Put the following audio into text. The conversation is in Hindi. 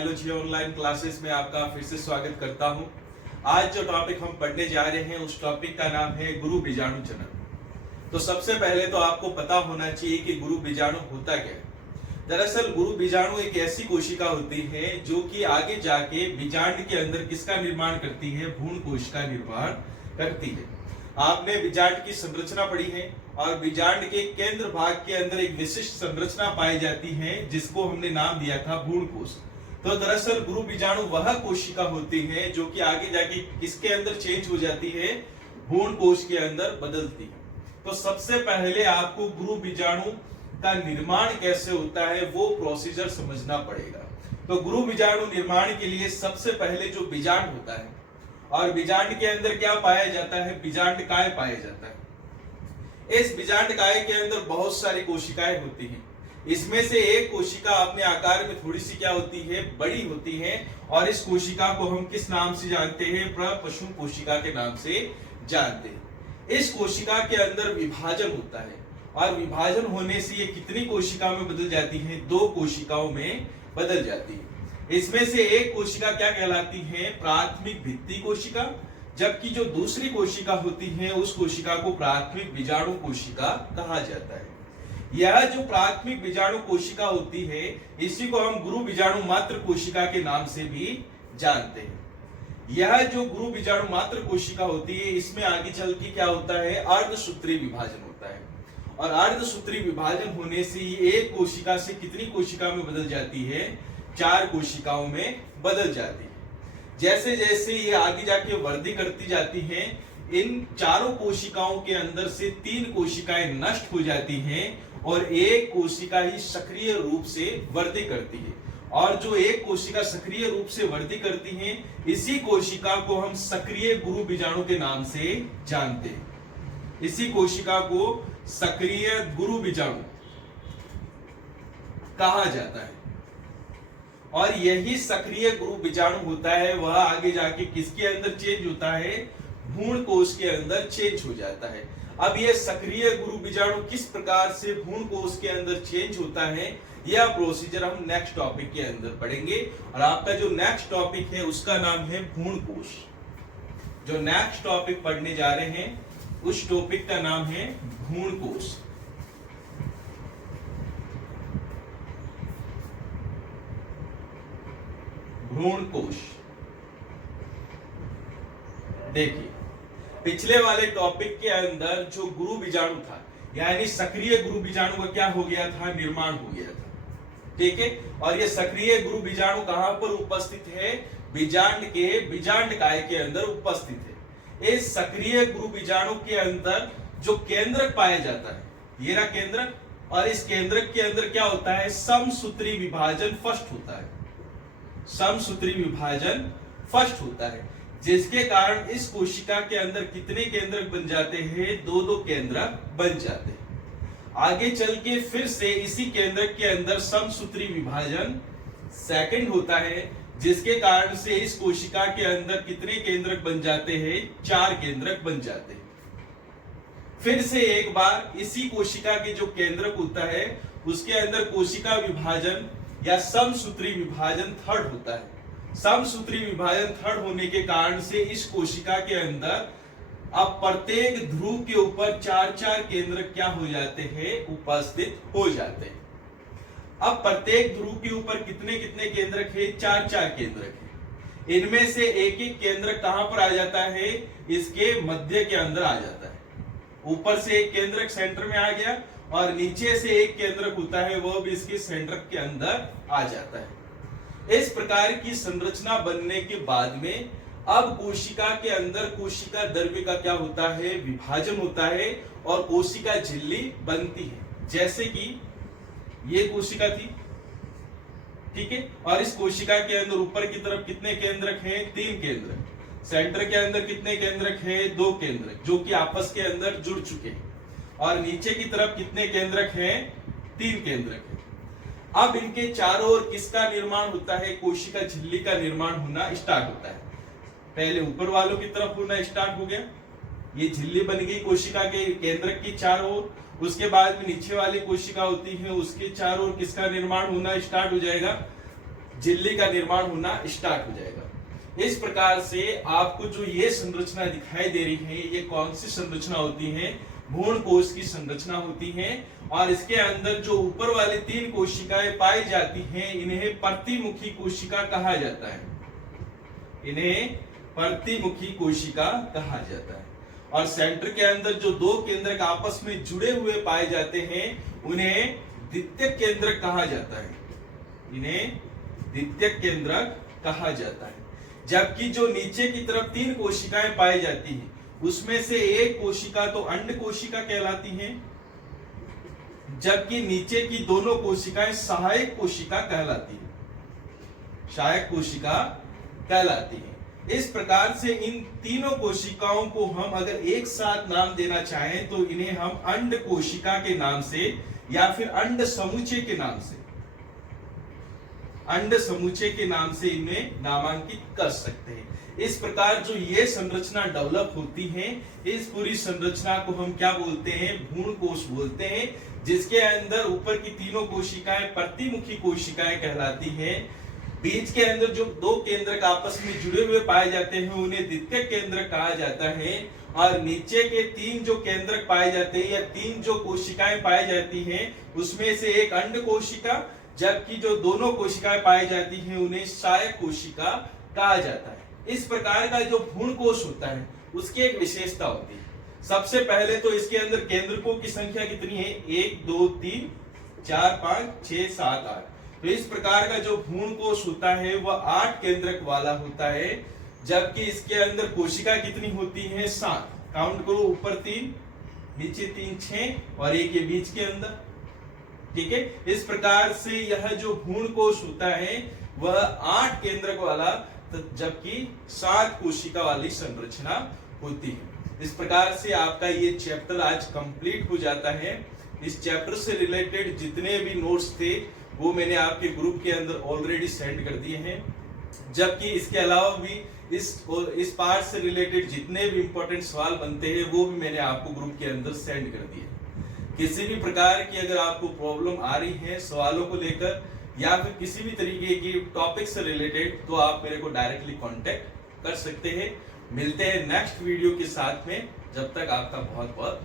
बायोलॉजी ऑनलाइन क्लासेस में आपका फिर से स्वागत करता हूं। आज जो टॉपिक हम पढ़ने जा रहे हैं उस टॉपिक का नाम है गुरु बीजाणु जनन। तो सबसे पहले तो आपको पता होना चाहिए कि गुरु बीजाणु होता क्या है। दरअसल गुरु बीजाणु एक ऐसी कोशिका होती है जो कि आगे जाके बीजांड के अंदर किसका निर्माण करती है, भ्रूण कोश का निर्माण करती है। आपने बीजांड की संरचना पढ़ी है और बीजांड के केंद्र भाग के अंदर एक विशिष्ट संरचना पाई जाती है जिसको हमने नाम दिया था भ्रूण कोश। तो दरअसल गुरु बीजाणु वह कोशिका होती है जो कि आगे जाके किसके अंदर चेंज हो जाती है, भ्रूण कोश के अंदर बदलती है। तो सबसे पहले आपको गुरु बीजाणु का निर्माण कैसे होता है वो प्रोसीजर समझना पड़ेगा। तो गुरु बीजाणु निर्माण के लिए सबसे पहले जो बीजांड होता है और बीजांड के अंदर क्या पाया जाता है, बीजांड काय पाया जाता है। इस बीजांड काय के अंदर बहुत सारी कोशिकाएं होती हैं। इसमें से एक कोशिका अपने आकार में थोड़ी सी क्या होती है, बड़ी होती है और इस कोशिका को हम किस नाम से जानते हैं, प्रपशु कोशिका के नाम से जानते हैं। इस कोशिका के अंदर विभाजन होता है और विभाजन होने से ये कितनी कोशिका में बदल जाती है, दो कोशिकाओं में बदल जाती है। इसमें से एक कोशिका क्या कहलाती है, प्राथमिक भित्ति कोशिका, जबकि जो दूसरी कोशिका होती है उस कोशिका को प्राथमिक बीजाणु कोशिका कहा जाता है। यह जो प्राथमिक बीजाणु कोशिका होती है इसी को हम गुरु बीजाणु मात्र कोशिका के नाम से भी जानते हैं। यह जो गुरु बीजाणु मात्र कोशिका होती है इसमें आगे चल के क्या होता है, अर्धसूत्री विभाजन होता है और अर्धसूत्री विभाजन होने से एक कोशिका से कितनी कोशिका में बदल जाती है, चार कोशिकाओं में बदल जाती है। जैसे जैसे ये आगे जाके वृद्धि करती जाती हैं, इन चारों कोशिकाओं के अंदर से तीन कोशिकाएं नष्ट हो जाती हैं और एक कोशिका ही सक्रिय रूप से वृद्धि करती है। और जो एक कोशिका सक्रिय रूप से वृद्धि करती है इसी कोशिका को हम सक्रिय गुरु बीजाणु के नाम से जानते हैं। इसी कोशिका को सक्रिय गुरु बीजाणु कहा जाता है और यही सक्रिय गुरु बीजाणु होता है वह आगे जाके किसके अंदर चेंज होता है, भ्रूण कोश के अंदर चेंज हो जाता है। अब यह सक्रिय गुरु बीजाणु किस प्रकार से भ्रूण कोश के अंदर चेंज होता है यह प्रोसीजर हम नेक्स्ट टॉपिक के अंदर पढ़ेंगे। और आपका जो नेक्स्ट टॉपिक है उसका नाम है भ्रूण कोश। जो नेक्स्ट टॉपिक पढ़ने जा रहे हैं उस टॉपिक का नाम है भ्रूण कोश। भ्रूण कोश। देखिए पिछले वाले टॉपिक के अंदर जो गुरु बीजाणु था यानी सक्रिय गुरु बीजाणु का क्या हो गया था, निर्माण हो गया था। ठीक है, और ये सक्रिय गुरु बीजाणु कहां पर उपस्थित है, बीजांड के बीजांड काय के अंदर उपस्थित है। इस सक्रिय गुरु बीजाणु के अंदर जो केंद्रक पाया जाता है, ये रहा केंद्रक, और इस केंद्रक के अंदर क्या होता है, समसूत्री विभाजन फर्स्ट होता है। समसूत्री विभाजन फर्स्ट होता है जिसके कारण इस कोशिका के अंदर कितने केंद्रक बन जाते हैं, दो दो केंद्रक बन जाते हैं। आगे चल के फिर से इसी केंद्रक के अंदर समसूत्री विभाजन सेकंड होता है जिसके कारण से इस कोशिका के अंदर कितने केंद्रक बन जाते हैं, चार केंद्रक बन जाते हैं। फिर से एक बार इसी कोशिका के जो केंद्रक होता है उसके अंदर कोशिका विभाजन या समसूत्री विभाजन थर्ड होता है। समसूत्री विभाजन थर्ड होने के कारण से इस कोशिका के अंदर अब प्रत्येक ध्रुव के ऊपर चार चार केंद्र क्या हो जाते हैं, उपस्थित हो जाते हैं। अब प्रत्येक ध्रुव के ऊपर कितने कितने केंद्रक है, चार चार केंद्रक है। इनमें से एक एक केंद्र कहां पर आ जाता है, इसके मध्य के अंदर आ जाता है। ऊपर से एक केंद्रक सेंटर में आ गया और नीचे से एक केंद्रक होता है वह भी इसके सेंटर के अंदर आ जाता है। इस प्रकार की संरचना बनने के बाद में अब कोशिका के अंदर कोशिका द्रव्य का क्या होता है, विभाजन होता है और कोशिका झिल्ली बनती है। जैसे कि ये कोशिका थी, ठीक है, और इस कोशिका के अंदर ऊपर की तरफ कितने केंद्रक हैं, तीन केंद्रक। सेंटर के अंदर कितने केंद्रक हैं, दो केंद्रक जो कि आपस के अंदर जुड़ चुके हैं। और नीचे की तरफ कितने केंद्रक हैं, तीन केंद्रक हैं। अब इनके चारों ओर किसका निर्माण होता है, कोशिका झिल्ली का निर्माण होना स्टार्ट होता है। पहले ऊपर वालों की तरफ होना स्टार्ट हो गया, ये झिल्ली बन गई कोशिका के केंद्रक की चारों ओर। उसके बाद में नीचे वाली कोशिका होती है उसके चारों ओर किसका निर्माण होना स्टार्ट हो जाएगा, झिल्ली का निर्माण होना स्टार्ट हो जाएगा। इस प्रकार से आपको जो ये संरचना दिखाई दे रही है, ये कौन सी संरचना होती है? भ्रूण कोश की संरचना होती है। और इसके अंदर जो ऊपर वाली 3 कोशिकाएं पाई जाती हैं, इन्हें प्रतिमुखी कोशिका कहा जाता है। इन्हें प्रतिमुखी कोशिका कहा जाता है। और सेंटर के अंदर जो 2 केंद्रक आपस में जुड़े हुए पाए जाते हैं, उन्हें द्वितीयक केंद्रक कहा जाता है। इन्हें द्वितीयक केंद्रक कहा जाता है। जबकि जो नीचे की तरफ 3 कोशिकाएं पाई जाती हैं, उसमें से एक कोशिका तो अंड कोशिका कहलाती है, जबकि नीचे की दोनों कोशिकाएं सहायक कोशिका कहलाती है। सहायक कोशिका कहलाती है। इस प्रकार से इन तीनों कोशिकाओं को हम अगर एक साथ नाम देना चाहें तो इन्हें हम अंड कोशिका के नाम से या फिर अंड समुच्चय के नाम से, अंड समुच्चय के नाम से इन्हें नामांकित कर सकते हैं। इस प्रकार जो ये संरचना डेवलप होती है, इस पूरी संरचना को हम क्या बोलते हैं? भ्रूण कोश बोलते हैं, जिसके अंदर ऊपर की तीनों कोशिकाएं प्रतिमुखी कोशिकाएं कहलाती हैं। बीच के अंदर जो 2 केंद्रक आपस में जुड़े हुए पाए जाते हैं, उन्हें द्वितीयक केंद्रक कहा जाता है। और नीचे के 3 जो केंद्रक पाए जाते हैं या 3 जो कोशिकाएं पाई जाती हैं, उसमें से एक अंड कोशिका, जबकि जो दोनों कोशिकाएं पाई जाती हैं उन्हें सहायक कोशिका कहा जाता है। इस प्रकार का जो भ्रूण कोश होता है, उसकी एक विशेषता होती है। सबसे पहले तो इसके अंदर केंद्रकों की संख्या कितनी है? 1 2 3 4 5 6 7 8। तो इस प्रकार का जो भ्रूण कोश होता है वह 8 केंद्रक वाला होता है, जबकि इसके अंदर कोशिका कितनी होती है? 7। काउंट करो, ऊपर 3, नीचे 3, 6 और एक ये बीच के अंदर। ठीक है, इस प्रकार से यह जो भ्रूण कोश होता है वह 8 केंद्रक वाला, जबकि 7 कोशिका वाली संरचना होती है। इस प्रकार से आपका ये चैप्टर आज कंप्लीट हो जाता है। इस चैप्टर से रिलेटेड जितने भी नोट्स थे वो मैंने आपके ग्रुप के अंदर ऑलरेडी सेंड कर दिए हैं, जबकि इसके अलावा भी इस पार्ट से रिलेटेड जितने भी इंपॉर्टेंट सवाल बनते हैं वो भी मैंने आपको ग्रुप के अंदर सेंड कर दिए। किसी भी प्रकार की अगर आपको प्रॉब्लम आ रही है सवालों को लेकर या फिर किसी भी तरीके की टॉपिक से रिलेटेड, तो आप मेरे को डायरेक्टली कांटेक्ट कर सकते हैं। मिलते हैं नेक्स्ट वीडियो के साथ में, जब तक आपका बहुत बहुत